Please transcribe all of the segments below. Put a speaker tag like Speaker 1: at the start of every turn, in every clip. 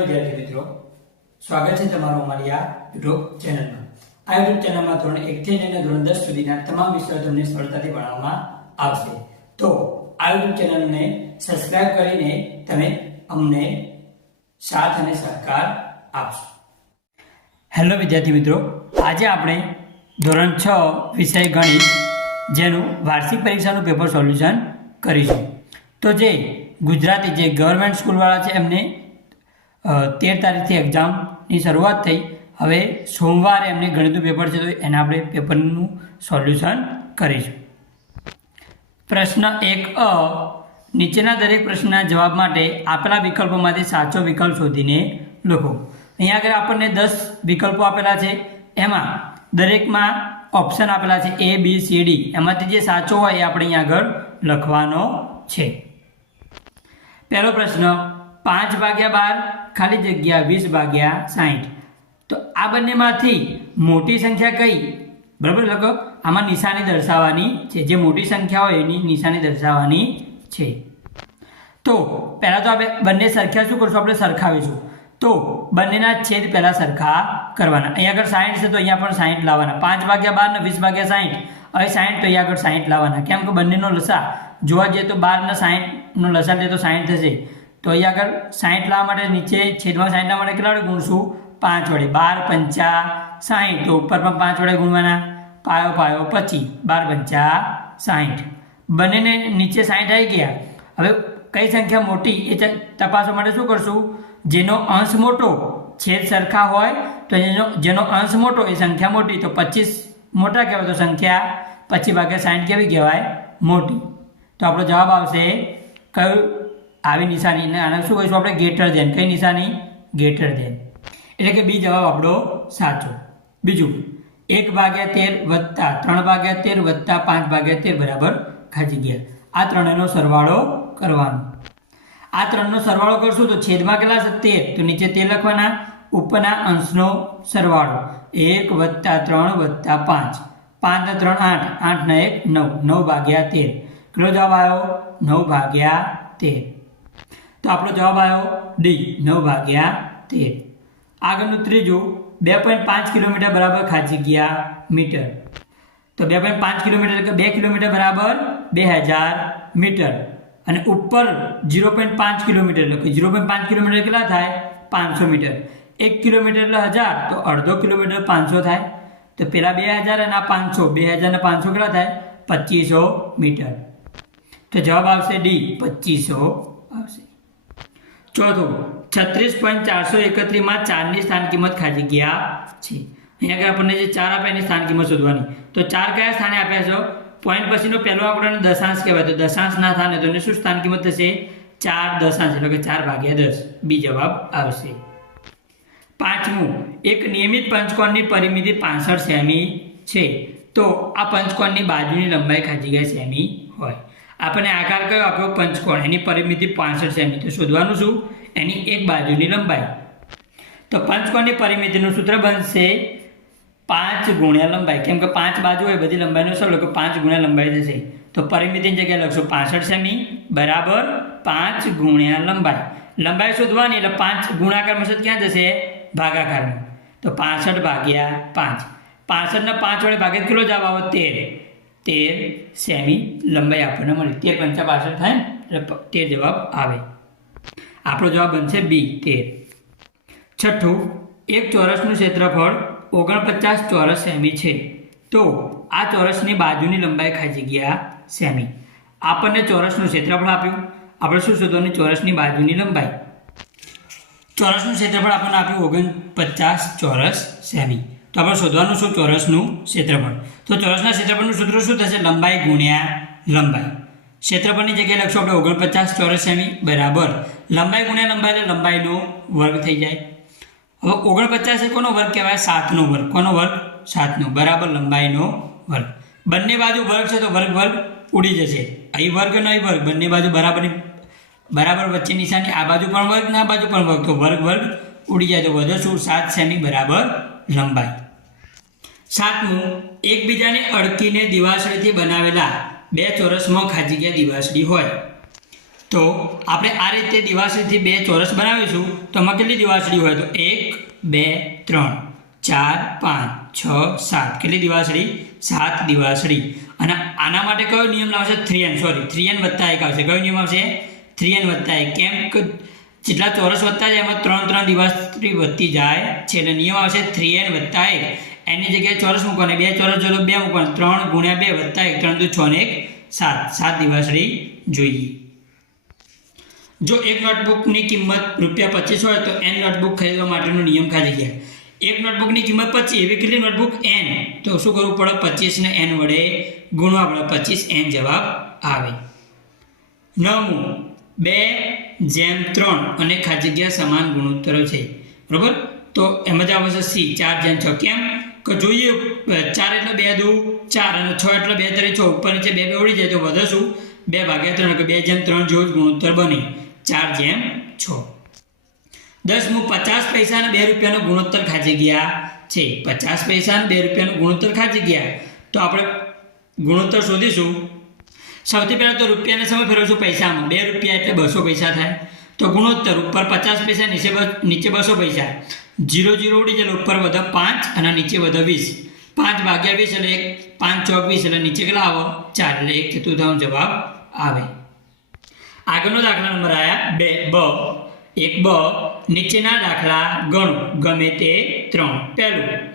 Speaker 1: વિદ્યાર્થી મિત્રો, સ્વાગત છે તમારું અમારી આ યુટ્યુબ ચેનલમાં. આ યુટ્યુબ ચેનલમાં ધોરણ એકથી લઈને ધોરણ દસ સુધીના તમામ વિષયો તમને સરળતાથી ભણાવવામાં આવશે. તો આ યુટ્યુબ ચેનલને સબસ્ક્રાઇબ કરીને તમે અમને સાથ અને સહકાર આપશો. હેલો વિદ્યાર્થી મિત્રો, આજે આપણે ધોરણ છ વિષય ગણિત જેનું વાર્ષિક પરીક્ષાનું પેપર સોલ્યુશન કરીશું. તો જે ગુજરાતી જે ગવર્મેન્ટ સ્કૂલવાળા છે એમને તેર તારીખથી એક્ઝામની શરૂઆત થઈ. હવે સોમવારે એમને ગણિતનું પેપર છે તો એના આપણે પેપરનું સોલ્યુશન કરીશું. પ્રશ્ન એક અ, નીચેના દરેક પ્રશ્નના જવાબ માટે આપેલા વિકલ્પોમાંથી સાચો વિકલ્પ શોધીને લખો. અહીંયા આગળ આપણને દસ વિકલ્પો આપેલા છે. એમાં દરેકમાં ઓપ્શન આપેલા છે એ બી સી ડી એમાંથી જે સાચો હોય એ આપણે અહીંયા આગળ લખવાનો છે. પહેલો પ્રશ્ન પાંચ ભાગ્યા બાર, ખાલી જગ્યા વીસ ભાગ્યા સાહીઠ તો આ બંનેમાંથી મોટી સંખ્યા કઈ? બરાબર, લખો. આમાં નિશાની દર્શાવવાની છે. જે મોટી સંખ્યા હોય એની નિશાની દર્શાવવાની છે. તો પહેલાં તો આપણે બંને સરખ્યા શું કરશું? આપણે સરખાવીશું. તો બંનેના છેદ પહેલાં સરખા કરવાના. અહીંયા આગળ સાહીઠ છે તો અહીંયા પણ સાહીઠ લાવવાના. પાંચ ભાગ્યા બાર ને વીસ ભાગ્યા સાહીઠ હવે સાહીઠ તો અહીંયા આગળ સાહીઠ લાવવાના. કેમ કે બંનેનો લસા. જોવા જઈએ તો બાર ને સાહીઠનો લસા લે તો સાહીઠ થશે. તો અહીંયા આગળ સાહીઠ લાવવા માટે નીચે છેદમાં સાહીઠ લાવવા માટે કેટલા વડે ગુણશું? પાંચ વડે. બાર પંચા સાહીઠ. તો ઉપર પણ પાંચ વડે ગુણવાના. પાયો પાયો પચીસ બાર પંચા સાહીઠ. બંનેને નીચે સાહીઠ આવી ગયા. હવે કઈ સંખ્યા મોટી એ તપાસવા માટે શું કરશું? જેનો અંશ મોટો છેદ સરખા હોય, તો જેનો જેનો અંશ મોટો એ સંખ્યા મોટી. તો પચીસ મોટા કહેવાય તો સંખ્યા પચીસ ભાગે સાઠ કેવી કહેવાય? મોટી. તો આપણો જવાબ આવશે કયું આવી નિશાનીને આને શું કહીશું આપણે? ગેટર ધેન કઈ નિશાની? ગેટર ધેન એટલે કે બી જવાબ આપણો સાચો. બીજું, એક ભાગ્યા તેર વત્તા ત્રણ ભાગ્યા તેર વત્તા પાંચ ભાગ્યા તેર બરાબર ખાજી ગયા. આ ત્રણેયનો સરવાળો કરવાનો. આ ત્રણનો સરવાળો કરશું તો છેદમાં કેટલા છે તેર. તો નીચે તે લખવાના. ઉપરના અંશનો સરવાળો. એક વત્તા ત્રણ વત્તા પાંચ. પાંચ ત્રણ આઠ. આઠ ને એક નવ. નવ ભાગ્યા તેર. કેટલો જવાબ આવ્યો? નવ ભાગ્યા તેર. તો આપણો જવાબ આવ્યો ડી, નવ ભાગ્યા તેર. આગળનું ત્રીજું બે પોઈન્ટ પાંચ કિલોમીટર બરાબર ખાચી ગયા મીટર. તો બે પોઈન્ટ પાંચ કિલોમીટર એટલે બે કિલોમીટર બરાબર બે હજાર મીટર. અને ઉપર ઝીરો પોઈન્ટ પાંચ કિલોમીટર એટલે કે ઝીરો પોઈન્ટ પાંચ કિલોમીટર કેટલા થાય? પાંચસો મીટર. એક કિલોમીટર એટલે હજાર, તો અડધો કિલોમીટર પાંચસો થાય. તો પેલા બે હજાર અને આ પાંચસો, બે હજાર પાંચસો કેટલા થાય? પચીસો મીટર. તો જવાબ આવશે ડી, પચીસો આવશે. ચોથું, છત્રીસ પોઈન્ટ ચારસો એકત્રીસમાં ચારની સ્થાન કિંમત ખાલી ગયા છે. અહીંયા આગળ આપણને જે ચાર આપ્યા એની સ્થાન કિંમત શોધવાની. તો ચાર કયા સ્થાને આપ્યા છો? પોઈન્ટ પછીનો પહેલો આંકડાને દશાંશ કહેવાય. તો દશાંશ ના સ્થાને તો એની શું સ્થાન કિંમત થશે? ચાર દશાંશ, એટલે કે ચાર ભાગ્યા દસ. બી જવાબ આવશે. પાંચમું, એક નિયમિત પંચકોણની પરિમિતિ પાંસઠ સેમી છે. તો આ પંચકોણની બાજુની લંબાઈ ખાજી ગયા સેમી હોય. આપણને આકાર કયો આપ્યો? પંચકોણ. એની પરિમિતિ પાંસઠ સેમી. તો શોધવાનું શું? એની એક બાજુની લંબાઈ. તો પંચકોણની પરિમિતિનું સૂત્ર બનશે પાંચ ગુણ્યા લંબાઈ. કેમ કે પાંચ બાજુ હોય, બધી લંબાઈનો સરળ કે પાંચ ગુણ્યા લંબાઈ થશે તો પરિમિતિની જગ્યાએ લખશો પાસઠ સેમી બરાબર પાંચ ગુણ્યા લંબાઈ. લંબાઈ શોધવાની, એટલે પાંચ ગુણાકારમાં શોધ ક્યાં જશે? ભાગાકારમાં તો પાસઠ ભાગ્યા પાંચ. પાસઠના પાંચ વડે ભાગે કેટલો જવાબ આવો તેર. તેર સેમી લંબાઈ આપણને મળે. તેર પંચા પાસઠ થાય ને તેર જવાબ આવે. આપણો જવાબ બનશે બી, તેર. છઠ્ઠું, એક ચોરસનું ક્ષેત્રફળ ઓગણપચાસ ચોરસ સેમી છે. તો આ ચોરસની બાજુની લંબાઈ ખાઈ જગ્યા સેમી. આપણને ચોરસનું ક્ષેત્રફળ આપ્યું. આપણે શું શોધવાની ચોરસની બાજુની લંબાઈ. ચોરસનું ક્ષેત્રફળ આપણને આપ્યું ઓગણપચાસ ચોરસ સેમી. તો આપણે શોધવાનું શું? ચોરસનું ક્ષેત્રફળ. તો ચોરસના ક્ષેત્રફળનું સૂત્ર શું થશે? લંબાઈ ગુણ્યા લંબાઈ. ક્ષેત્રફળની જગ્યાએ લખશું આપણે ઓગણપચાસ ચોરસ સેમી બરાબર. લંબાઈ ગુણ્યા લંબાઈ એટલે લંબાઈનો વર્ગ થઈ જાય. હવે ઓગણપચાસ એ કોનો વર્ગ કહેવાય? સાતનો વર્ગ. કોનો વર્ગ? સાતનો. બરાબર લંબાઈનો વર્ગ. બંને બાજુ વર્ગ છે તો વર્ગ વર્ગ ઉડી જશે. અહીં વર્ગ અને અહીં વર્ગ. બંને બાજુ બરાબર બરાબર વચ્ચે નિશાની. આ બાજુ પણ વર્ગ ને બાજુ પણ વર્ગ. તો વર્ગ વર્ગ ઉડી જાય. તો વધુ શું? સાત સેમી બરાબર લંબાઈ. સાતમું, એકબીજાને અડકીને દિવાસળીથી બનાવેલા બે ચોરસમાં ખાજી ગયા દિવાસળી હોય. તો આપણે આ રીતે દિવાસળીથી બે ચોરસ બનાવીશું. તો એમાં કેટલી દિવાસળી હોય? તો એક, બે, ત્રણ, ચાર, પાંચ, છ, સાત. કેટલી દિવાસળી? સાત દિવાસળી. અને આના માટે કયો નિયમ લાવશે? Three n sorry three n વત્તા એક આવશે. કયો નિયમ આવશે? થ્રી એન વત્તા એક. કેમ જેટલા ચોરસ વધતા જાય, એમાં ત્રણ ત્રણ દિવાસળી વધતી જાય. છે એટલે નિયમ આવશે થ્રી એન વત્તા એક. એની જગ્યાએ ચોરસ મૂકવાના, બે ચોરસ જોડો, બે મૂકવાના. ત્રણ ગુણ્યા બે વત્તા એક, ત્રણ દુ છ ને એક, સાત. સાત દિવાસળી જોઈએ. જો એક નોટબુકની કિંમત રૂપિયા પચીસ હોય તો એન નોટબુક ખરીદવા માટેનો નિયમ ખાલી ગયા એક નોટબુકની કિંમત પચીસ, એવી કેટલી નોટબુક? એન તો શું કરવું પડે? પચીસને એન વડે ગુણવા પડે. પચીસ એન જવાબ આવે. નવમું, બે જેમ ત્રણ અને ખાલી જગ્યા સમાન ગુણોત્તરો છે. બરોબર? તો એમાં જ આવશે સી ચાર જેમ છ. કેમ? જોઈએ ચાર એટલે બે દુ ચાર અને છ એટલે બે તરી છ, ઉપર નીચે બે બે ઉડી જાય તો વધે શું બે ભાગ્યા ત્રણ એટલે બે જેમ ત્રણ જેવો જ ગુણોત્તર બને. ચાર જેમ છ. દસમું પચાસ પૈસા અને બે રૂપિયાનો ગુણોત્તર ખાંચી ગયા છે. પચાસ પૈસા અને બે રૂપિયાનો ગુણોત્તર ખાંચી ગયા. તો આપણે ગુણોત્તર શોધીશું. સૌથી પહેલાં તો રૂપિયાને સમય ફેરવશું પૈસામાં. બે રૂપિયા એટલે બસો પૈસા થાય. તો ગુણોત્તર, ઉપર પચાસ પૈસા, નીચે નીચે બસો પૈસા. જીરો જીરો ઉડી જાય ઉપર વધે પાંચ અને નીચે વધે વીસ. પાંચ ભાગ્યા વીસ એટલે એક, પાંચ ચોક વીસ એટલે નીચે કેટલા આવો? ચાર. એટલે એક ચતુર્થાંશ જવાબ આવે. આગળનો દાખલા નંબર આવ્યા બે, બ. એક, બ. નીચેના દાખલા ગણો. ગમે તે ત્રણ. પહેલું,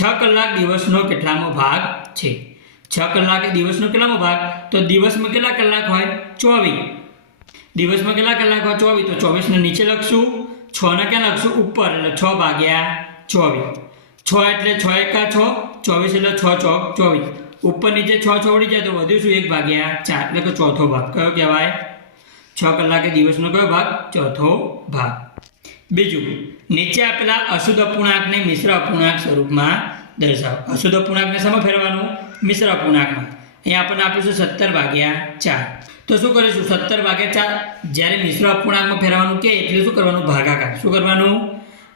Speaker 1: છ કલાક દિવસનો કેટલામો ભાગ છે? છ કલાક દિવસનો કેટલામો ભાગ? તો દિવસમાં કેટલા કલાક હોય? ચોવીસ. દિવસમાં કેટલા કલાક હોય ચોવીસ તો ચોવીસને નીચે લખશું છ ને ક્યાં લખશું? ઉપર, એટલે છ ભાગ્યા ચોવીસ. છ એટલે છ એકા છ, ચોવીસ એટલે છ ચોક ચોવીસ. ઉપર નીચે છ છ ઉડી જાય તો વધુ શું? એક ભાગ્યા ચાર. એટલે કે ચોથો ભાગ. કયો કહેવાય? છ કલાકે દિવસનો કયો ભાગ? ચોથો ભાગ. બીજું, નીચે આપેલા અશુદ્ધ અપૂર્ણાંકને મિશ્ર અપૂર્ણાંક સ્વરૂપમાં દર્શાવો. અશુદ્ધ અપૂર્ણાંકને શેમાં ફેરવાનું મિશ્ર અપૂર્ણાંકમાં. અહીંયા આપણને આપીશું સત્તર ભાગ્યા ચાર. તો શું કરીશું સત્તર ભાગ્યા ચાર. જ્યારે મિશ્ર અપૂર્ણાંકમાં ફેરવાનું કે એટલે શું કરવાનું? ભાગાકાર. શું કરવાનું?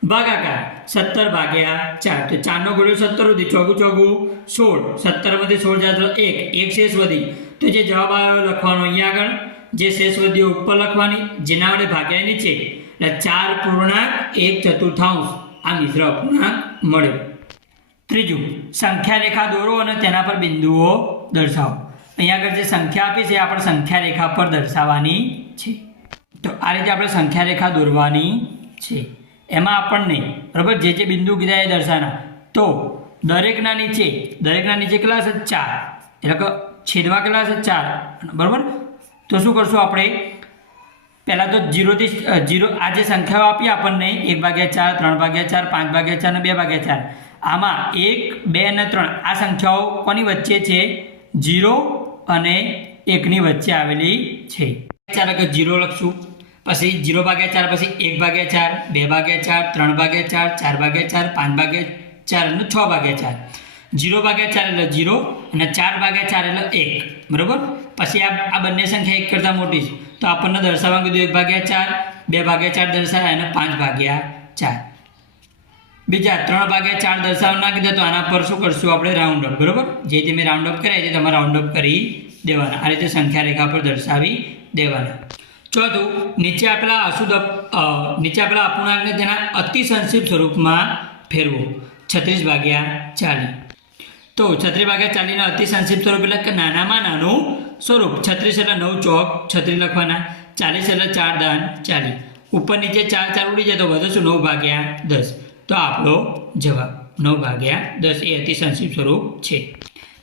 Speaker 1: ભાગાકાર. સત્તર ભાગ્યા ચાર. તો ચારનો ગોળ્યો સત્તર વધી ચોગું ચોગું, સોળ. સત્તરમાંથી સોળ જાય એક. એક શેષ વધી. તો જે જવાબ આવ્યો લખવાનો અહીંયા આગળ. જે શેષ વધ્યો ઉપર લખવાની. જેના વડે ભાગ્યા નીચે. એટલે ચાર પૂર્ણાંક, એક ચતુર્થાંશ. આ મિશ્ર અપૂર્ણાંક મળ્યો. ત્રીજું. સંખ્યા રેખા દોરો અને તેના પર બિંદુઓ દર્શાવો. અહીંયા આગળ જે સંખ્યા આપી છે આપણે સંખ્યા રેખા પર દર્શાવવાની છે. તો આ રીતે આપણે સંખ્યા રેખા દોરવાની છે. એમાં આપણને, બરાબર, જે જે બિંદુ કીધા એ દર્શાવના તો, દરેકના નીચે દરેકના નીચે કેટલા છે ચાર. એટલે કે છેદમાં કેટલા છે ચાર. બરાબર? તો શું કરશું આપણે? પહેલાં તો જીરોથી જીરો, આ જે સંખ્યાઓ આપી આપણને, એક ભાગ્યા ચાર, ત્રણ ભાગ્યા ચાર, પાંચ ભાગ્યા ચાર અને બે ભાગ્યા ચાર. આમાં એક, બે અને ત્રણ, આ સંખ્યાઓ કોની વચ્ચે છે? જીરો અને એકની વચ્ચે આવેલી છે. ચાર કે જીરો લખશું. પછી જીરો ભાગ્યા ચાર, પછી એક ભાગ્યા ચાર, બે ભાગ્યા ચાર, ત્રણ ભાગ્યા ચાર ચાર ભાગ્યા ચાર, પાંચ ભાગ્યા ચાર અને છ ભાગ્યા ચાર. જીરો ભાગ્યા ચાર એટલે જીરો અને ચાર ભાગ્યા ચાર એટલે એક. બરાબર? પછી આ આ બંને સંખ્યા એક કરતાં મોટી છે. તો આપણને દર્શાવવા કીધું એક ભાગ્યા ચાર, બે ભાગ્યા ચાર દર્શાવ્યા અને પાંચ ભાગ્યા ચાર. બીજા ત્રણ ભાગ્યા ચાર દર્શાવ ના કીધા તો આના પર શું કરશું આપણે? રાઉન્ડ અપ બરોબર? જે રીતે મેં રાઉન્ડ અપ કર્યા છે તમારે રાઉન્ડ અપ કરી દેવાના. આ રીતે સંખ્યા રેખા પર દર્શાવી દેવાના. ચોથું, નીચે આપેલા અશુદ્ધ નીચે આપેલા અપૂર્ણાંકને તેના અતિ સંક્ષિપ્ત સ્વરૂપમાં ફેરવો. છત્રીસ ભાગ્યા ચાલીસ. તો છત્રીસ ભાગ્યા ચાલીસના અતિ સંક્ષિપ્ત સ્વરૂપ એટલે કે નાનામાં નાનું સ્વરૂપ. છત્રીસ એટલે નવ ચોક, છત્રીસ લખવાના. ચાલીસ એટલે ચાર દાન ચાલીસ. ઉપર નીચે ચાર ચાર ઉડી જાય તો વધુ શું? નવ ભાગ્યા દસ. તો આપણો જવાબ નવ ભાગ્યા દસ એ અતિ સંક્ષિપ્ત સ્વરૂપ છે.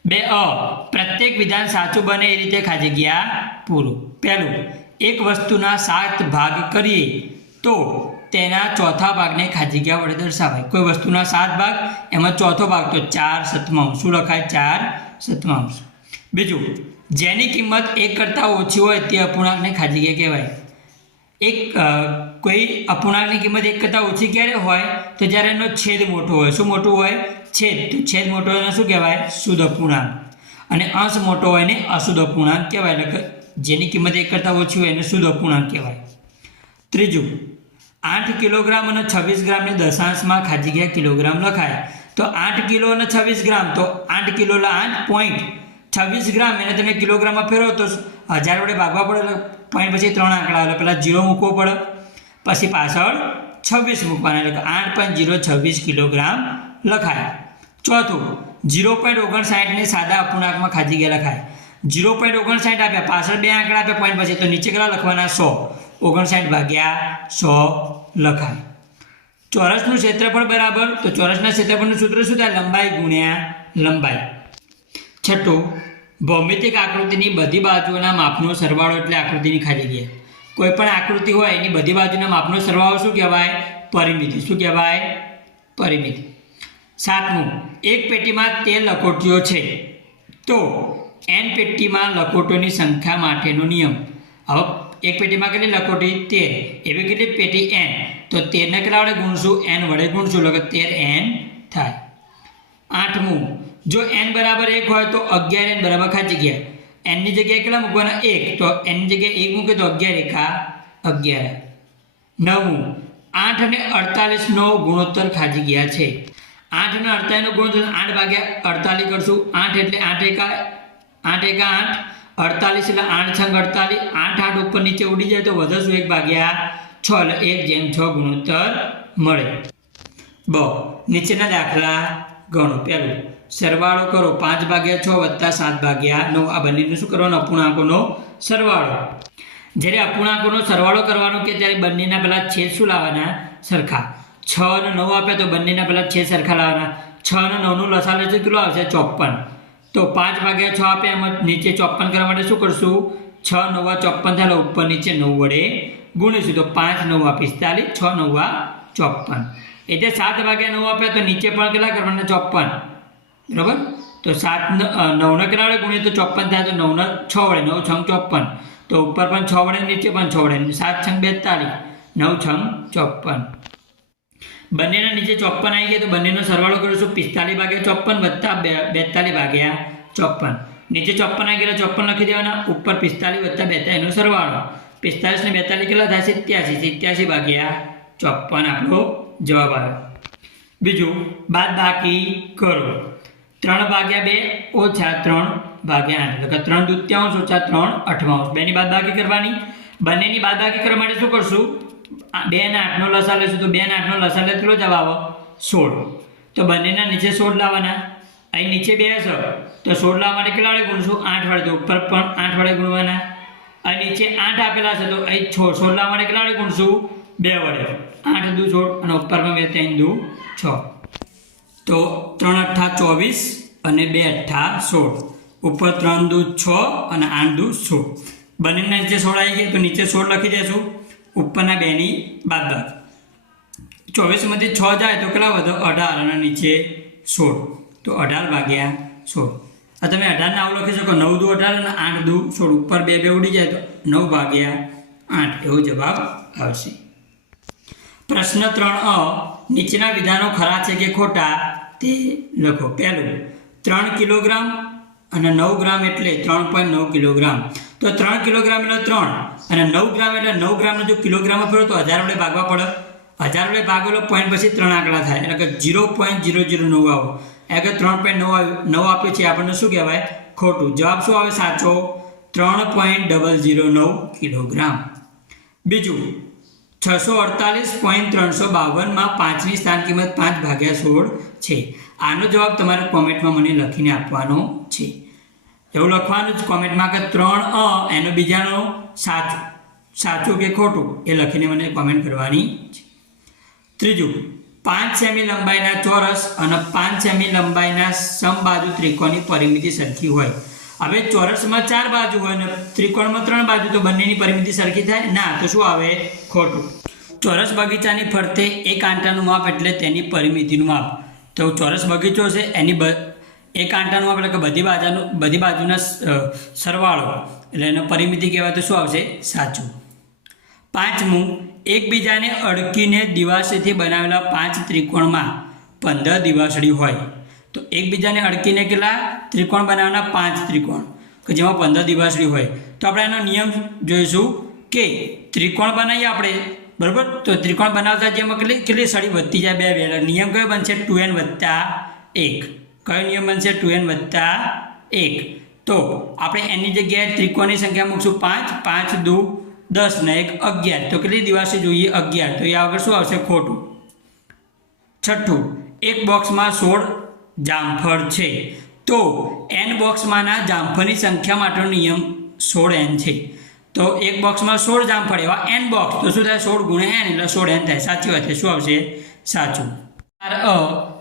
Speaker 1: બે અ, પ્રત્યેક વિધાન સાચું બને એ રીતે ખાલી જગ્યા પૂરું. પહેલું, એક વસ્તુના સાત ભાગ કરીએ તો તેના ચોથા ભાગને ખાલી જગ્યા વડે દર્શાવાય. કોઈ વસ્તુના સાત ભાગ, એમાં ચોથો ભાગ તો ચાર સતમાંશ. શું લખાય? ચાર સતમાંશ. બીજું, જેની કિંમત એક કરતાં ઓછી હોય તે અપૂર્ણાંકને ખાલી જગ્યા કહેવાય. એક કોઈ અપૂર્ણાંકની કિંમત એક કરતાં ઓછી ક્યારે હોય? તો જ્યારે એનો છેદ મોટો હોય. શું મોટું હોય? છેદ. તો છેદ મોટો હોય એને શું કહેવાય? શુદ્ધ અપૂર્ણાંક. અને અંશ મોટો હોય ને અશુદ્ધ અપૂર્ણાંક કહેવાય. એટલે જેની કિંમત એક કરતાં ઓછી હોય એને શુદ્ધ અપૂર્ણાંક કહેવાય. ત્રીજું, આઠ કિલોગ્રામ અને છવ્વીસ ગ્રામની દશાંશમાં ખાજી ગયા કિલોગ્રામ લખાય. તો આઠ કિલો અને છવ્વીસ ગ્રામ. તો આઠ કિલો એટલે આઠ પોઈન્ટ છવ્વીસ ગ્રામ. એને તમે કિલોગ્રામમાં ફેરવો તો હજાર વડે ભાગવા પડે એટલે પોઈન્ટ પછી ત્રણ આંકડા. એટલે પહેલાં જીરો મૂકવો પડે. પછી પાછળ છવ્વીસ મૂકવાના એટલે આઠ પોઈન્ટ જીરો છવ્વીસ કિલોગ્રામ લખાય. ચોથું જીરો પોઈન્ટ ઓગણસાઠને સાદા અપૂર્ણાંકમાં ખાધી ગયા લખાય. જીરો પોઈન્ટ ઓગણસાઠ આપ્યા, પાછળ બે આંકડા આપ્યા પોઈન્ટ પછી તો નીચે કેટલા લખવાના? સો. ઓગણસાઠ ભાગ્યા સો લખાય. ચોરસનું ક્ષેત્રફળ બરાબર, તો ચોરસના ક્ષેત્રફળનું સૂત્ર શું થાય? લંબાઈ ગુણ્યા લંબાઈ. છઠ્ઠું, ભૌમિતિક આકૃતિની બધી બાજુઓના માપનો સરવાળો એટલે આકૃતિની ખાલી જગ્યા કોઈ પણ આકૃતિ હોય, એની બધી બાજુના માપનો સરવાળો શું કહેવાય? પરિમિતિ. શું કહેવાય? પરિમિતિ. સાતમું, એક પેટીમાં તેર લખોટીઓ છે. તો એન પેટીમાં લખોટીઓની સંખ્યા માટેનો નિયમ. હવે એક પેટીમાં કેટલી લખોટી? તેર. એવી કેટલી પેટી એન તો તેરને કેટલા વડે ગુણશું? એન વડે ગુણશું. એટલે તેર એન થાય. આઠમું, જો એન બરાબર એક હોય તો અગિયાર એન બરાબર ખાલી જગ્યા એનની જગ્યાએ કેટલા મૂકવાના? એક. તો એનની જગ્યાએ એક મૂકે તો અગિયાર એકા અગિયાર. નવમું આઠ અને અડતાલીસનો ગુણોત્તર ખાજી ગયા છે. આઠ અને અડતાલીસનો ગુણોત્તર આઠ ભાગ્યા અડતાલીસ કરશું. આઠ એટલે આઠ એકા આઠ એકા આઠ. અડતાલીસ એટલે આઠ છંગ અડતાલીસ. આઠ આઠ ઉપર નીચે ઉડી જાય તો વધશું એક ભાગ્યા છ. એટલે એક જેમ છ ગુણોત્તર મળે. બ. નીચેના દાખલા ગણો. પહેલું. સરવાળો કરો. પાંચ ભાગ્યા છ વત્તા સાત ભાગ્યા નવ. આ બંનેનું શું કરવાનો? અપૂર્ણાંકોનો સરવાળો. જ્યારે અપૂર્ણાંકોનો સરવાળો કરવાનો કે ત્યારે બંનેના પહેલાં છેદ શું લાવવાના? સરખા. છ અને નવ આપે તો બંનેના પહેલાં છેદ સરખા લાવવાના. છ અને નવનું લસા લેશે કેટલો આવશે? ચોપન તો પાંચ ભાગ્યા છ આપે એમાં નીચે ચોપન કરવા માટે શું કરશું? છ, નવા ચોપન થાય ઉપર નીચે નવ વડે ગુણીશું. તો પાંચ, નવા પિસ્તાલીસ, છ, નવા ચોપન એટલે સાત ભાગ્યા નવ આપ્યા તો નીચે પણ કેટલા કરવાના? ચોપન બરાબર? તો સાત નવને કેટલા વડે ગુણીએ તો ચોપન થાય તો નવના છ વડે, નવ છંગ ચોપન. તો ઉપર પણ છ વડે, નીચે પણ છ વડે. સાત છંગ બેતાલીસ, નવ છંગ ચોપન. બંનેના નીચે ચોપન આવી ગયા તો બંનેનો સરવાળો કરીશું. પિસ્તાલીસ ભાગ્યા ચોપન વત્તા બેતાલીસ ભાગ્યા ચોપન. નીચે ચોપન આવી ગયા ચોપન લખી દેવાના. ઉપર પિસ્તાલીસ વત્તા બેતાલીસનો સરવાળો. પિસ્તાલીસ ને બેતાલીસ કેટલા થાય? સિત્યાસી. સિત્યાસી ભાગ્યા ચોપન આપણો જવાબ આવ્યો. બીજું બાદ બાકી કરો. ત્રણ ભાગ્યા બે, ઓછા ત્રણ ભાગ્યા આઠ. એટલે કે ત્રણ દૂત્યાંશ, ઓછા ત્રણ, અઠવાંશ. બેની બાદબાકી કરવાની. બંનેની બાદબાકી કરવા માટે શું કરશું? બે ને આઠનો લસા લેશું, તો બે ને આઠનો લસા લે, કેટલો જવાબ સોળ. તો બંનેના નીચે સોળ લાવવાના. અહીં નીચે બે હશે. તો સોળ લાવવા માટે કેટલા વડે ગુણશું? આઠ વડે તો ઉપર પણ આઠ વડે ગુણવાના. અહીં નીચે આઠ આપેલા છે, તો અહીં છ. સોળ લાવવા માટે કેટલા વડે ગુણશું? બે વડે આઠ દુ સોળ અને ઉપરમાં બે, ત્રણ દુ છ. તો ત્રણ અઠ્ઠા ચોવીસ અને બે અઠ્ઠા સોળ. ઉપર ત્રણ દૂ છ અને આઠ દુ સોળ. બંનેના નીચે સોળ આવી ગયા તો નીચે સોળ લખી દેશું. ઉપરના બેની બાદ બાદ. ચોવીસમાંથી છ જાય તો કેટલા વધો? અઢાર અને નીચે સોળ. તો અઢાર ભાગ્યા સોળ. આ તમે અઢારને આવું લખી શકો. નવ દુ અઢાર અને આઠ દુ સોળ. ઉપર બે બે ઉડી જાય તો નવ ભાગ્યા આઠ. એવો જવાબ આવશે. પ્રશ્ન ત્રણ અ. નીચેના વિધાનો ખરા છે કે ખોટા? તે લખો પહેલું ત્રણ કિલોગ્રામ અને નવ ગ્રામ એટલે ત્રણ પોઈન્ટ નવ કિલોગ્રામ. તો ત્રણ કિલોગ્રામ એટલે ત્રણ અને નવ ગ્રામ એટલે નવ ગ્રામનો જો કિલોગ્રામ ફેરો તો હજાર વડે ભાગવા પડે. હજાર વડે ભાગેલો પોઈન્ટ પછી ત્રણ આંકડા થાય. એટલે કે ઝીરો પોઈન્ટ ઝીરો ઝીરો નવ આવો. એટલે કે ત્રણ પોઈન્ટ નવ નવ આપ્યો છે આપણને શું કહેવાય? ખોટું. જવાબ શું આવે? સાચો. ત્રણ પોઈન્ટ ડબલ ઝીરો નવ કિલોગ્રામ. બીજું, છસો અડતાલીસ પોઈન્ટ ત્રણસો બાવનમાં પાંચની સ્થાન કિંમત પાંચ ભાગ્યા સોળ. છે. આનો જવાબ તમારે કોમેન્ટમાં મને લખીને આપવાનો છે. એવું લખવાનું જ કોમેન્ટમાં કે ત્રણ અ, એનો બીજાનો સાચું સાચું કે ખોટું, એ લખીને મને કોમેન્ટ કરવાની છે. ત્રીજું, પાંચ સેમી લંબાઈના ચોરસ અને પાંચ સેમી લંબાઈના સમબાજુ ત્રિકોણની પરિમિતિ સરખી હોય. હવે ચોરસમાં ચાર બાજુ હોય ને ત્રિકોણમાં ત્રણ બાજુ તો બંનેની પરિમિતિ સરખી થાય? ના, તો શું આવે? ખોટું. ચોરસ બગીચાની ફરતે એક આંટાનું માપ એટલે તેની પરિમિતિનું માપ. તો ચોરસ બગીચો છે, એની બ એક આંટાનું આપણે કે બધી બાજુનું બધી બાજુના સરવાળો, એટલે એનો પરિમિતિ કહેવાય તો શું આવશે? સાચું. પાંચમું, એકબીજાને અડકીને દિવાસેથી બનાવેલા પાંચ ત્રિકોણમાં પંદર દિવાસળી હોય. તો એકબીજાને અડકીને કેટલા? ત્રિકોણ બનાવવાના પાંચ ત્રિકોણ, કે જેમાં પંદર દિવાસળી હોય. તો આપણે એનો નિયમ જોઈશું કે ત્રિકોણ બનાવીએ આપણે બરાબર? તો ત્રિકોણ બનાવતા જેમાં કેટલી કેટલી સળી વધતી જાય? બે બે નિયમ કયો બનશે? ટુ એન વત્તા એક. કયો નિયમ બનશે? ટુ એન વત્તા એક. તો આપણે એની જગ્યાએ ત્રિકોણની સંખ્યા મૂકશું. પાંચ પાંચ, દુ, દસ ને એક, અગિયાર. તો કેટલી દિવસે જોઈએ? અગિયાર. તો એ આગળ શું આવશે? ખોટું. છઠ્ઠું. એક બોક્સમાં સોળ જામફળ છે. તો એન બોક્સમાંના જામફળની સંખ્યા માટેનો નિયમ સોળ એન છે. તો એક બોક્સમાં સોળ જામફળ એવા એન બોક્સ તો શું થાય? સોળ ગુણ્યા એન એટલે સોળ એન થાય. સાચી વાત છે. શું આવશે? સાચું. ચાર અ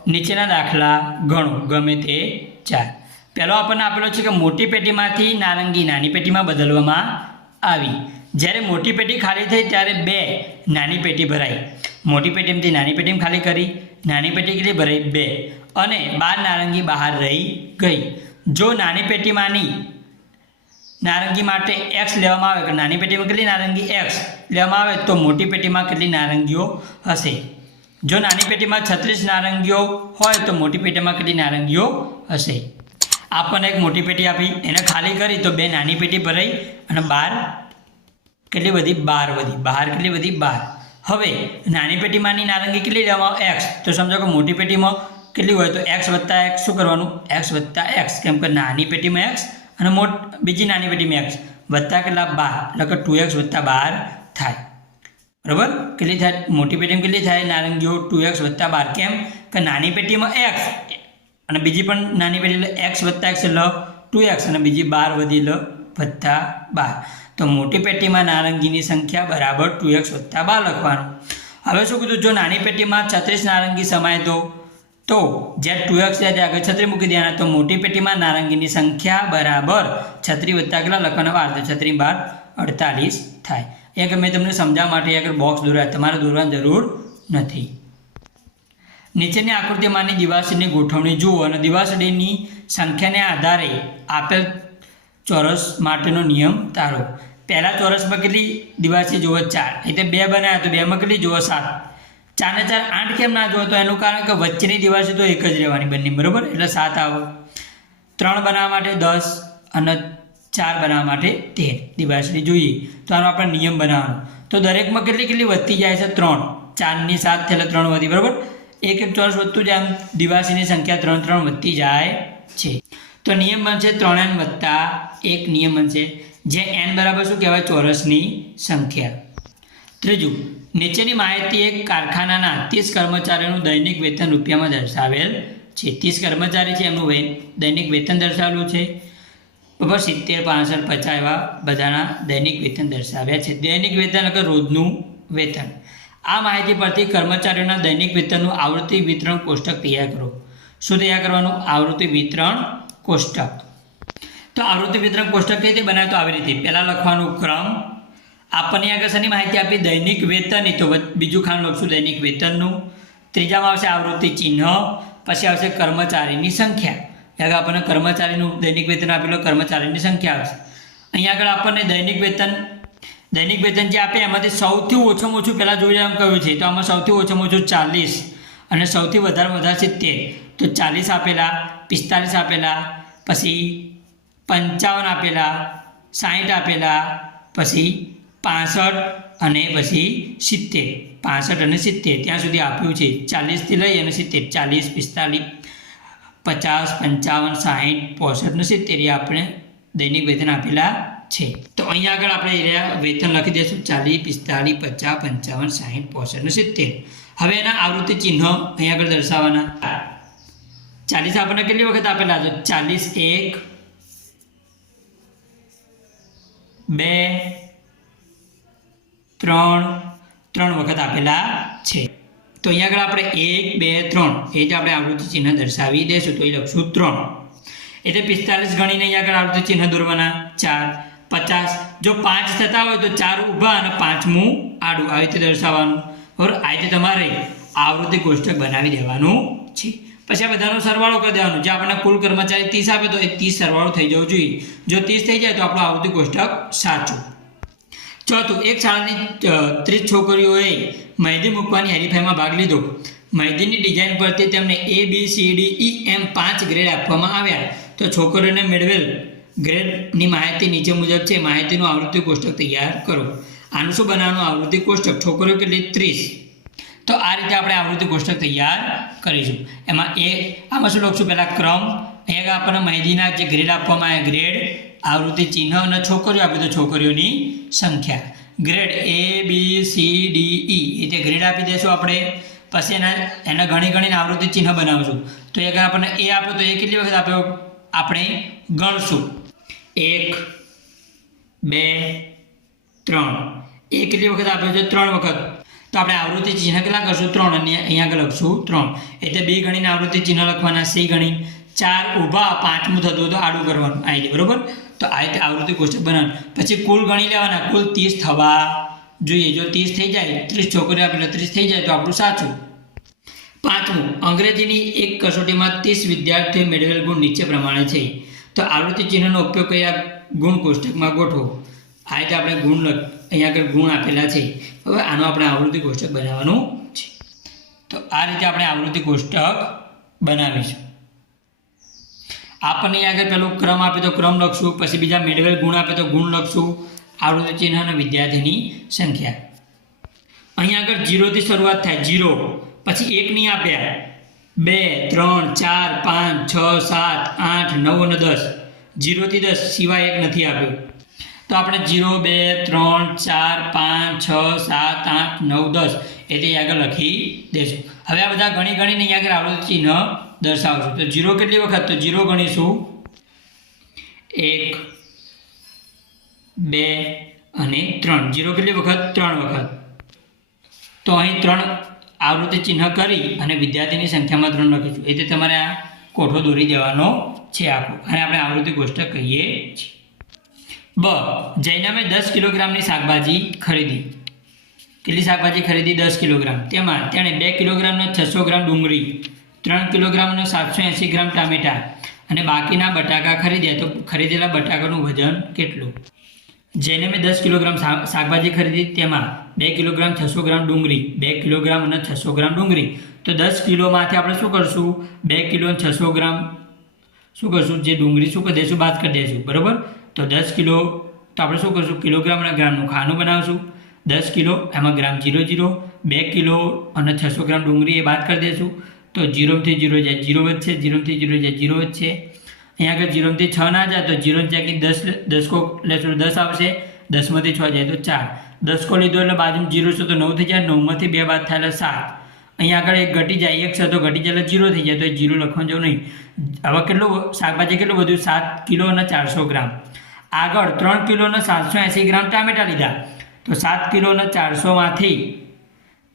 Speaker 1: નીચેના દાખલા ગણો. ગમે તે ચાર. પહેલો આપણને આપેલો છે કે મોટી પેટીમાંથી નારંગી નાની પેટીમાં બદલવામાં આવી. જ્યારે મોટી પેટી ખાલી થઈ ત્યારે બે નાની પેટી ભરાઈ. મોટી પેટીમાંથી નાની પેટીમાં ખાલી કરી. નાની પેટી કેટલી ભરાઈ? બે. અને બાર નારંગી બહાર રહી ગઈ. જો નાની પેટીમાંની નારંગી માટે એક્સ લેવામાં આવે. કે નાની પેટીમાં કેટલી નારંગી એક્સ લેવામાં આવે તો મોટી પેટીમાં કેટલી નારંગીઓ હશે? જો નાની પેટીમાં છત્રીસ નારંગીઓ હોય તો મોટી પેટીમાં કેટલી નારંગીઓ હશે? આપણને એક મોટી પેટી આપી. એને ખાલી કરી તો બે નાની પેટી ભરાઈ અને બાર કેટલી બધી? બાર વધી. બહાર કેટલી બધી બાર. હવે નાની પેટીમાંની નારંગી કેટલી લેવામાં એક્સ તો સમજો કે મોટી પેટીમાં કેટલી હોય તો એક્સ વત્તા એક્સ શું કરવાનું? એક્સ વત્તા એક્સ કેમ કે નાની પેટીમાં એક્સ અને મોટ, બીજી નાની પેટીમાં એક્સ વત્તા કેટલા બાર? એટલે કે ટુ એક્સ વત્તા બાર થાય. બરાબર? કેટલી થાય? મોટી પેટીમાં કેટલી થાય? નારંગીઓ ટુ એક્સ વત્તા બાર કેમ? કે નાની પેટીમાં એક્સ અને બીજી પણ નાની પેટી એટલે એક્સ વત્તા એક્સ એટલે ટુ એક્સ અને બીજી બાર વધી લ વત્તા બાર. તો મોટી પેટીમાં નારંગીની સંખ્યા બરાબર ટુ એક્સ વત્તા બાર લખવાનું. હવે શું કીધું? જો નાની પેટીમાં છત્રીસ નારંગી સમાય તો તો જ્યાં ટુ એક્સ જાય આગળ છત્રી મૂકી દેવાના, તો મોટી પેટીમાં નારંગીની સંખ્યા બરાબર છત્રી વત્તા કેટલા? લખવાનો વાર તો છત્રી બાર અડતાલીસ થાય. એ કે મેં તમને સમજાવવા માટે આગળ બોક્સ દોર્યા. તમારે દોરવાની જરૂર નથી. નીચેની આકૃતિમાંની દિવાસળીની ગોઠવણી જુઓ અને દિવાસળીની સંખ્યાને આધારે આપેલ ચોરસ માટેનો નિયમ તારો પહેલા ચોરસમાં કેટલી દિવાસળી જુઓ? ચાર. એટલે બે બનાવ્યા તો બેમાં કેટલી? જુઓ સાત. ચારને ચાર આઠ કેમ ના જુઓ તો એનું કારણ કે વચ્ચેની દિવાસળી તો એક જ રહેવાની બંને, બરાબર? એટલે સાત આવો. ત્રણ બનાવવા માટે દસ અને ચાર બનાવવા માટે તેર દિવાસળી જોઈએ. તો આનો આપણે નિયમ બનાવવાનો. તો દરેકમાં કેટલી કેટલી વધતી જાય છે? ત્રણ. ચારની સાત થયેલા ત્રણ વધી, બરાબર? એક એક ચોરસ વધતું જાય આમ દિવાસીની સંખ્યા ત્રણ ત્રણ વધતી જાય છે. તો નિયમ બનશે ત્રણ એન વત્તા એક નિયમ બનશે. જે એન બરાબર શું કહેવાય? ચોરસની સંખ્યા. ત્રીજું નીચેની માહિતી એક કારખાનાના ત્રીસ કર્મચારીઓનું દૈનિક વેતન રૂપિયામાં દર્શાવેલ છે. ત્રીસ કર્મચારી છે, એમનું દૈનિક વેતન દર્શાવેલું છે. બરાબર, સિત્તેર, પાસઠ, પચાસ એવા બધાના દૈનિક વેતન દર્શાવ્યા છે. દૈનિક વેતન એટલે રોજનું વેતન. આ માહિતી પરથી કર્મચારીઓના દૈનિક વેતનનું આવૃત્તિ વિતરણ કોષ્ટક તૈયાર કરો. શું તૈયાર કરવાનું? આવૃત્તિ વિતરણ કોષ્ટક. તો આવૃત્તિ વિતરણ કોષ્ટક કઈ રીતે બનાવે આવી રીતે પહેલાં લખવાનું ક્રમ આપણને આગળ માહિતી આપી? દૈનિક વેતનની તો બીજું ખાનું લખશું, દૈનિક વેતનનું. ત્રીજામાં આવશે આવૃત્તિ ચિહ્ન, પછી આવશે કર્મચારીની સંખ્યા. આગળ આપણને કર્મચારીનું દૈનિક વેતન આપેલું કર્મચારીની સંખ્યા આવશે. અહીંયા આગળ આપણને દૈનિક વેતન દૈનિક વેતન જે આપે, એમાંથી સૌથી ઓછામાં ઓછું પહેલાં જોઈ એમ કહ્યું છે? તો આમાં સૌથી ઓછામાં ઓછું ચાલીસ અને સૌથી વધારે વધારે સિત્તેર. તો ચાલીસ આપેલા, પિસ્તાલીસ આપેલા, પછી પંચાવન આપેલા સાહીઠ આપેલા, પછી પાસઠ અને પછી સિત્તેર. પાસઠ અને સિત્તેર. ત્યાં સુધી આપ્યું છે. ચાલીસથી લઈ અને સિત્તેર. ચાલીસ, પિસ્તાલીસ, પચાસ, પંચાવન, સાહીઠ, પોસઠ ને સિત્તેર એ આપણે દૈનિક વેતન આપેલા છે. તો અહીંયા આગળ આપણે વેતન લખી દઈશું. ચાલીસ, પિસ્તાલીસ, પચાસ, પંચાવન, સાહીઠ, પોસઠ ને સિત્તેર. હવે એના આવૃત્તિ ચિહ્નો અહીંયા આગળ દર્શાવવાના. ચાલીસ આપણને કેટલી વખત આપેલા તો ચાલીસ, એક, બે ત્રણ ત્રણ વખત આપેલા છે. તો અહીંયા આગળ આપણે એક, બે, ત્રણ, એ જ આપણે આવૃત્તિ ચિહ્ન દર્શાવી દઈશું. તો એ લખશું ત્રણ. એટલે પિસ્તાલીસ ગણીને અહીંયા આગળ આવૃત્તિ ચિહ્ન દોરવાના. ચાર, પચાસ. જો પાંચ થતા હોય તો ચાર ઊભા અને પાંચમું આડું. આવી રીતે દર્શાવવાનું. બરાબર? આ રીતે તમારે આવૃત્તિ કોષ્ટક બનાવી દેવાનું છે. પછી આ બધાનો સરવાળો કરી દેવાનો. જે આપણને કુલ કર્મચારી ત્રીસ આપે તો એ ત્રીસ સરવાળો થઈ જવું જોઈએ. જો ત્રીસ થઈ જાય તો આપણો આવૃત્તિ કોષ્ટક સાચું. ચોથું એક શાળાની ત્રીસ છોકરીઓએ મહેંદી મૂકવાની હરીફાઈમાં ભાગ લીધો, મહેંદીની ડિઝાઇન પરથી તેમને એ બી સી ડી ઈ એમ પાંચ ગ્રેડ આપવામાં આવ્યા. તો છોકરીઓને મેળવેલ ગ્રેડની માહિતી નીચે મુજબ છે. માહિતીનું આવૃત્તિ કોષ્ટક તૈયાર કરો. આનું શું બનાવવાનું? આવૃત્તિ કોષ્ટક. છોકરીઓ કેટલી? ત્રીસ. તો આ રીતે આપણે આવૃત્તિ કોષ્ટક તૈયાર કરીશું. એમાં એ, આમાં શું લખશું? પહેલાં ક્રમ. અહીંયા આપણને મહેંદીના જે ગ્રેડ આપવામાં આવ્યા ગ્રેડ આવૃત્તિ ચિહ્ન અને છોકરીઓ આપી તો છોકરીઓની સંખ્યા. Grade A B C D E એ જે ગ્રેડ આપી દઈશું આપણે. પછી એના એના ઘણી ઘણી આવૃત્તિ ચિહ્ન બનાવશું. તો એ આપણને એ આપ્યો તો એ કેટલી વખત આપ્યો? આપણે ગણશું. એક, બે, ત્રણ. એ કેટલી વખત આપ્યો છે? ત્રણ વખત. તો આપણે આવૃત્તિ ચિહ્ન કેટલા કરશું? ત્રણ. અને અહીંયા આગળ લખશું. ત્રણ. એટલે બે ગણીને આવૃત્તિ ચિહ્ન લખવાના સી ગણી. ચાર ઊભા પાંચમું થતું હતું આડું કરવાનું. આવી રીતે બરોબર? તો આ રીતે આવૃત્તિ કોષ્ટક બનાવવાનું. પછી કુલ ગણી લેવાના. કુલ ત્રીસ થવા જોઈએ. જો ત્રીસ થઈ જાય, ત્રીસ છોકરીઓ આપણે ત્રીસ થઈ જાય તો આપણું સાચું. પાંચમું, અંગ્રેજીની એક કસોટીમાં ત્રીસ વિદ્યાર્થીઓ મેળવેલ ગુણ નીચે પ્રમાણે છે. તો આવૃત્તિ ચિહ્નનો ઉપયોગ કયા ગુણ કોષ્ટકમાં ગોઠવો? આ રીતે આપણે ગુણ અહીંયા આગળ ગુણ આપેલા છે. હવે આનો આપણે આવૃત્તિ કોષ્ટક બનાવવાનું છે. તો આ રીતે આપણે આવૃત્તિ કોષ્ટક બનાવીશું. આપણને આગળ પેલો ક્રમ આપે તો ક્રમ લખશું, પછી બીજા મેળવેલ ગુણ આપે તો ગુણ લખશું. આવૃત્તિ ચિહ્ન અને વિદ્યાર્થીની સંખ્યા. અહીંયા આગળ જીરોથી શરૂઆત થાય, જીરો. પછી એક નહીં આપ્યા. બે, ત્રણ, ચાર, પાંચ, છ, સાત, આઠ, નવ અને દસ. જીરોથી દસ સિવાય એક નથી આપ્યું. તો આપણે જીરો, બે, ત્રણ, ચાર, પાંચ, છ, સાત, આઠ, નવ, દસ. એટલે આગળ લખી દઈશું હવે આ બધા ગણીને અહીંયા આગળ આવૃત્તિ ચિહ્ન દર્શાવશું તો જીરો કેટલી વખત? તો જીરો ગણીશું. એક, બે અને ત્રણ. જીરો કેટલી વખત? ત્રણ વખત. તો અહીં ત્રણ આવૃત્તિ ચિહ્ન કરી અને વિદ્યાર્થીની સંખ્યામાં ત્રણ લખીશું. એટલે તમારે આ કોઠો દોરી દેવાનો છે આખો. અને આપણે આવૃત્તિ કોષ્ટક કહીએ છીએ. બ, જૈનામે દસ કિલોગ્રામની શાકભાજી ખરીદી. કેટલી શાકભાજી ખરીદી? દસ કિલોગ્રામ. તેમાં તેણે બે કિલોગ્રામનો છસો ગ્રામ ડુંગળી ત્રણ કિલોગ્રામનો સાતસો એંસી ગ્રામ ટામેટાં અને બાકીના બટાકા ખરીદ્યા તો ખરીદેલા બટાકાનું વજન કેટલું? જેને મેં દસ કિલોગ્રામ શાકભાજી ખરીદી તેમાં બે કિલોગ્રામ છસો ગ્રામ ડુંગળી, બે કિલોગ્રામ અને છસો ગ્રામ ડુંગળી. તો દસ કિલોમાંથી આપણે શું કરશું? બે કિલો અને છસો ગ્રામ શું કરશું? જે ડુંગળી શું કરી દઈશું? બાદ કરી દઈશું. બરાબર? તો દસ કિલો, તો આપણે શું કરશું? કિલોગ્રામ અને ગ્રામનું ખાનું બનાવશું. દસ કિલો, એમાં ગ્રામ જીરો જીરો, બે કિલો અને છસો ગ્રામ ડુંગળી એ બાદ કરી દઈશું. તો જીરોથી જીરો જાય, જીરો વધશે જીરોથી જીરો જાય, જીરો વધશે. અહીંયા આગળ જીરોમથી છ ના જાય, તો જીરો ચાકી દસ, દસકો લેશો દસ આવશે? દસમાંથી છ જાય, તો ચાર. દસકો લીધો એટલે બાજુમાં જીરો છે તો નવ થઈ જાય, નવમાંથી બે બાદ થાય એટલે સાત. અહીંયા આગળ એક ઘટી જાય, એક છે તો ઘટી જાય એટલે જીરો થઈ જાય, તો એ જીરો લખવાનું જવું નહીં. હવે કેટલું, શાકભાજી કેટલું વધ્યું સાત કિલો અને ચારસો ગ્રામ. આગળ ત્રણ કિલો અને સાતસો એંસી ગ્રામ ટામેટા લીધા. તો સાત કિલો અને ચારસોમાંથી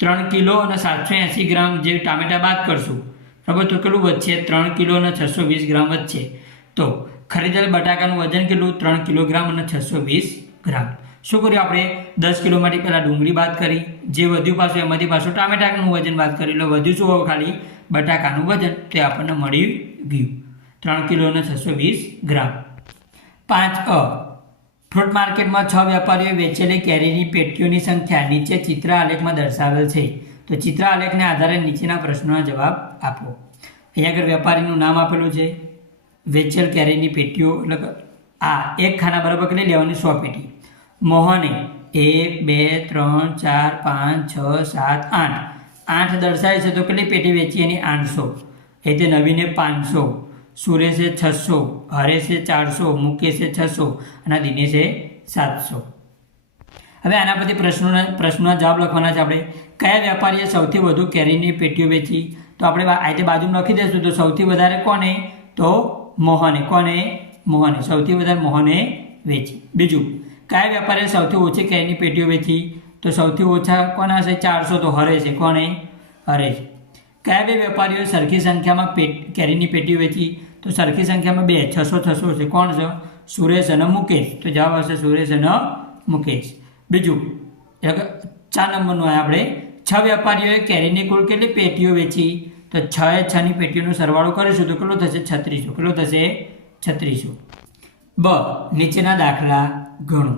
Speaker 1: ત્રણ કિલો અને સાતસો એંસી ગ્રામ જે ટામેટા બાદ કરશું. બરાબર તો કેટલું વધશે? ત્રણ કિલો અને છસો વીસ ગ્રામ વધશે. તો ખરીદેલ બટાકાનું વજન કેટલું? ત્રણ કિલોગ્રામ અને છસો વીસ ગ્રામ. શું કર્યું આપણે? દસ કિલોમાંથી પહેલાં ડુંગળી બાદ કરી. જે વધ્યું પાછું, એમાંથી પાછું ટામેટાનું વજન બાદ કરી. એટલે વધ્યું શું હવે ખાલી? બટાકાનું વજન. તે આપણને મળી ગયું. ત્રણ કિલો અને છસો વીસ ગ્રામ. પાંચ અ. ફ્રૂટ માર્કેટમાં છ વેપારીઓએ વેચેલી કેરીની પેટીઓની સંખ્યા નીચે ચિત્ર આલેખમાં દર્શાવેલ છે. તો ચિત્ર આલેખને આધારે નીચેના પ્રશ્નોના જવાબ આપો. અહીંયા આગળ વેપારીનું નામ આપેલું છે. વેચેલ કેરીની પેટીઓ, એટલે આ એક ખાના બરાબર કેટલી લેવાની? સો પેટી. મોહને એક, બે, ત્રણ, ચાર, પાંચ, છ, સાત, આઠ. આઠ દર્શાવે છે તો કેટલી પેટી વેચી? એની આઠસો. એ તે નવીને પાંચસો. સુરેશે છસો. હરેશે ચારસો મુકેશે છસો અને દિનેશે સાતસો. હવે આના પરથી પ્રશ્નોના પ્રશ્નોના જવાબ લખવાના છે આપણે. કયા વેપારીએ સૌથી વધુ કેરીની પેટીઓ વેચી? તો આપણે આ રીતે બાજુમાં લખી દઈશું. તો સૌથી વધારે કોને? તો મોહને. કોને? મોહને. સૌથી વધારે મોહને વેચી. બીજું, કયા વેપારીએ સૌથી ઓછી કેરીની પેટીઓ વેચી? તો સૌથી ઓછા કોના હશે? ચારસો. તો હરે છે. કોને? હરે છે. કયા બે વેપારીઓએ સરખી સંખ્યામાં પેટ, કેરીની પેટીઓ વેચી? તો સરખી સંખ્યામાં બે, છસો છસો છે. કોણ છે? સુરેશ અને મુકેશ. તો જવાબ આવશે સુરેશ અને મુકેશ. બીજું ચાર નંબરનું આવે આપણે. છ વેપારીઓએ કેરીની કુલ કેટલી પેટીઓ વેચી? તો છ એ છની પેટીઓનો સરવાળો કરીશું તો કેટલો થશે? છત્રીસો. કેટલો થશે? છત્રીસો. બ, નીચેના દાખલા ગણો.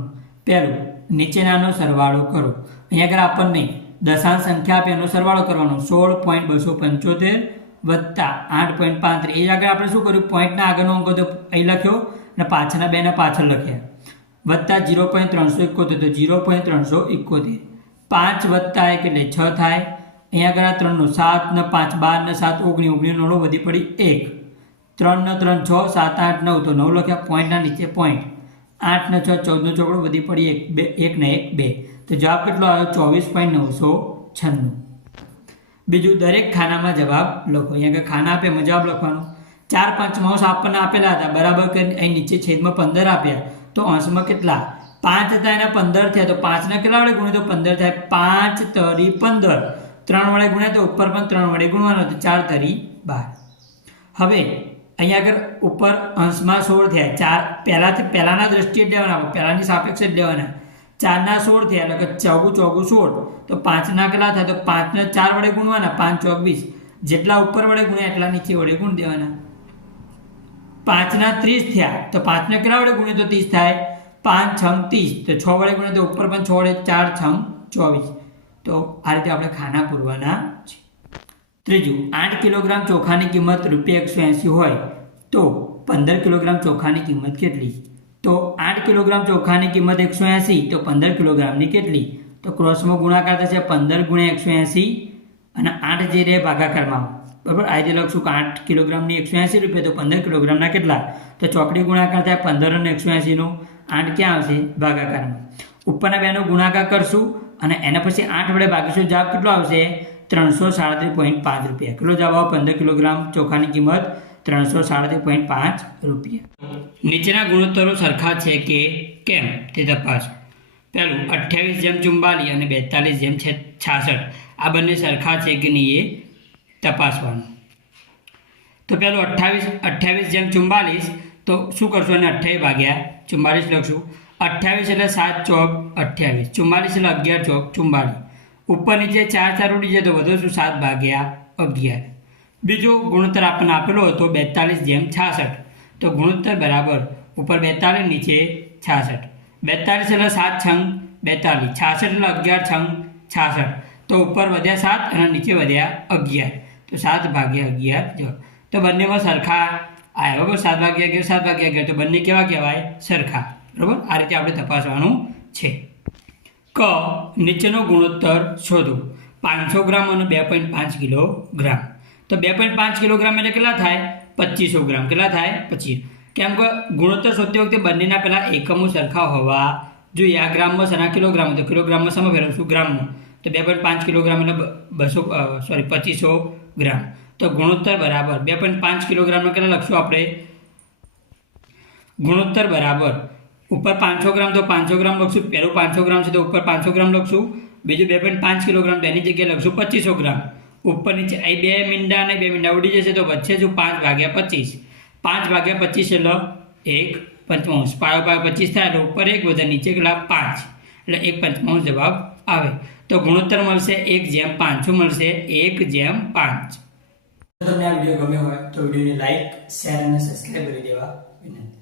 Speaker 1: પહેલું, નીચેનાનો સરવાળો કરો. અહીંયા આગળ આપણને દશાંશ સંખ્યા આપે એનો સરવાળો કરવાનો. સોળ પોઈન્ટ બસો પંચોતેર વત્તા આઠ પોઈન્ટ પાંત્રીસ એ આગળ આપણે શું કર્યું? પોઈન્ટના આગળનો અંક તો અહીં લખ્યો અને પાછળના બેના પાછળ લખ્યા. વત્તા જીરો પોઈન્ટ ત્રણસો એકોતેર. તો જીરો પોઈન્ટ ત્રણસો એકોતેર. પાંચ વત્તા એક એટલે છ થાય. અહીંયા આગળ આ ત્રણનો સાત ને પાંચ, બાર ને સાત, ઓગણી ઓગણી નોળો વધી પડી એક. ત્રણ ને ત્રણ છ, સાત, આઠ, નવ. તો નવ લખ્યા પોઈન્ટના નીચે પોઈન્ટ આઠ ને છ ચૌદનો ચોકડો વધી પડી એક બે, એક ને એક બે. તો જવાબ કેટલો આવ્યો? ચોવીસ પોઈન્ટ નવસો છન્નું. બીજું દરેક ખાનામાં જવાબ લખો. અહીંયા આગળ ખાના આપે એમાં જવાબ લખવાનો. ચાર પાંચ માઉસ આપણને આપેલા હતા. બરાબર કે અહીં નીચે છેદમાં પંદર આપ્યા. તો અંશમાં કેટલા? પાંચ હતા, એના પંદર થયા. તો પાંચના કેટલા વડે ગુણ્યા? તો પંદર થાય. પાંચ તરી પંદર. ત્રણ વડે ગુણ્યા તો ઉપર પણ ત્રણ વડે ગુણવાનો. તો ચાર તરી બાર. હવે અહીંયા આગળ ઉપર અંશમાં સોળ થયા. ચાર પહેલાંથી પહેલાંના દ્રષ્ટિએ જ લેવાના. પહેલાંની સાપેક્ષ જ લેવાના. ચારના સોળ થયા, એટલે કે ચોગું ચોગું સોળ. તો પાંચના કેટલા થાય? તો પાંચને ચાર વડે ગુણવાના, પાંચ ચોવીસ જેટલા ઉપર વડે ગુણ્યા, એટલા નીચે વડે ગુણ દેવાના. પાંચના ત્રીસ થયા, તો પાંચને કેટલા વડે ગુણ્યો? તો ત્રીસ થાય. પાંચ, છમ, ત્રીસ. તો છ વડે ગુણ્યા, તો ઉપર પણ છ વડે, ચાર, છમ, ચોવીસ. તો આ રીતે આપણે ખાના પૂરવાના છે. ત્રીજું, આઠ કિલોગ્રામ ચોખાની કિંમત રૂપિયા એકસો એંસી હોય, તો પંદર કિલોગ્રામ ચોખાની કિંમત કેટલી? તો આઠ કિલોગ્રામ ચોખાની કિંમત એકસો એંસી, તો પંદર કિલોગ્રામની કેટલી? તો ક્રોસમાં ગુણાકાર થશે પંદર ગુણ્યા એકસો એંસી અને આઠ જે રહે ભાગાકારમાં. બરાબર? આ રીતે લખશું કે આઠ કિલોગ્રામની એકસો એંસી રૂપિયા, તો પંદર કિલોગ્રામના કેટલા? તો ચોકડી ગુણાકાર થાય પંદર અને એકસો એંસીનો. આઠ ક્યાં આવશે? ભાગાકારમાં. ઉપરના બેનો ગુણાકાર કરશું અને એના પછી આઠ વડે ભાગીશું. જવાબ કેટલો આવશે? ત્રણસો સાડત્રીસ પોઈન્ટ પાંચ રૂપિયા. કેટલો જવાબ પંદર કિલોગ્રામ ચોખાની કિંમત ત્રણસો સાડત્રીસ પોઈન્ટ પાંચ રૂપિયા. નીચેના ગુણોત્તરો સરખા છે કે કેમ? તે તપાસો. પહેલું, અઠ્યાવીસ જેમ ચુમ્બાલીસ અને બેતાલીસ જેમ છે છાસઠ. આ બંને સરખા છે કે નહીં એ તપાસવાનું. તો પહેલું અઠ્ઠાવીસ અઠ્યાવીસ જેમ ચુમ્બાલીસ તો શું કરશું અને અઠ્યાવીસ ભાગ્યા ચુમ્બાલીસ લખશું. અઠ્યાવીસ એટલે સાત ચોક અઠ્યાવીસ. ચુમ્માલીસ એટલે અગિયાર ચોક ચુંબાલીસ. ઉપર નીચે ચાર ચાર ઉડી જાય તો વધુ શું? સાત ભાગ્યા અગિયાર. બીજો ગુણોત્તર આપણને આપેલો હતો બેતાલીસ જેમ છાસઠ. તો ગુણોત્તર બરાબર ઉપર બેતાલીસ, નીચે છાસઠ. બેતાલીસ એટલે સાત છંગ, બેતાલીસ. છાસઠ એટલે અગિયાર છંગ, છાસઠ. તો ઉપર વધ્યા સાત અને નીચે વધ્યા અગિયાર. તો સાત ભાગ્યા અગિયાર જો. તો બંનેમાં સરખા આવ્યા બરાબર? સાત ભાગ્યા અગિયાર, સાત ભાગ્યા અગિયાર. તો બંને કેવા કહેવાય? સરખા. બરાબર? આ રીતે આપણે તપાસવાનું છે. ક, નીચેનો ગુણોત્તર શોધો. પાંચસો ગ્રામ અને બે પોઈન્ટ પાંચ કિલોગ્રામ. તો બે પોઈન્ટ પાંચ કિલોગ્રામ એટલે કેટલા થાય? પચીસો ગ્રામ. કેટલા થાય? પચીસ. કેમ કે ગુણોત્તર શોધતી વખતે બંનેના પહેલાં એકમો સરખા હોવા જોઈએ. આ ગ્રામમાં સના કિલોગ્રામ તો કિલોગ્રામમાં સમય ફેરવશું? ગ્રામમાં. તો બે પોઈન્ટ પાંચ કિલોગ્રામ એટલે બસો સોરી પચીસો ગ્રામ. તો ગુણોત્તર બરાબર. બે પોઈન્ટ પાંચ કિલોગ્રામનો કેટલા લખશું આપણે? ગુણોત્તર બરાબર. ઉપર પાંચસો ગ્રામ તો પાંચસો ગ્રામ લખશું. પહેલું પાંચસો ગ્રામ છે તો ઉપર પાંચસો ગ્રામ લખશું. બીજું બે પોઈન્ટ પાંચ કિલોગ્રામ તેની જગ્યાએ લખશું પચીસો ગ્રામ. ઉપર નીચે, અહીં બે મીંડા અને બે મીંડા ઉડી જશે તો વચ્ચે શું પાંચ ભાગ્યા પચીસ. પાંચ ભાગ્યા પચીસ એટલે એક પંચમાંશ. પાયો પાયો પચીસ થાય એટલે ઉપર એક બધા નીચે કેટલા પાંચ. એટલે એક પંચમાંશ જવાબ આવે. તો ગુણોત્તર મળશે એક જેમ પાંચસો મળશે? એક જેમ પાંચ. તમને આ વીડિયો ગમ્યો હોય તો વિડીયોને લાઇક શેર અને સબસ્ક્રાઈબ કરી દેવા વિનંતી.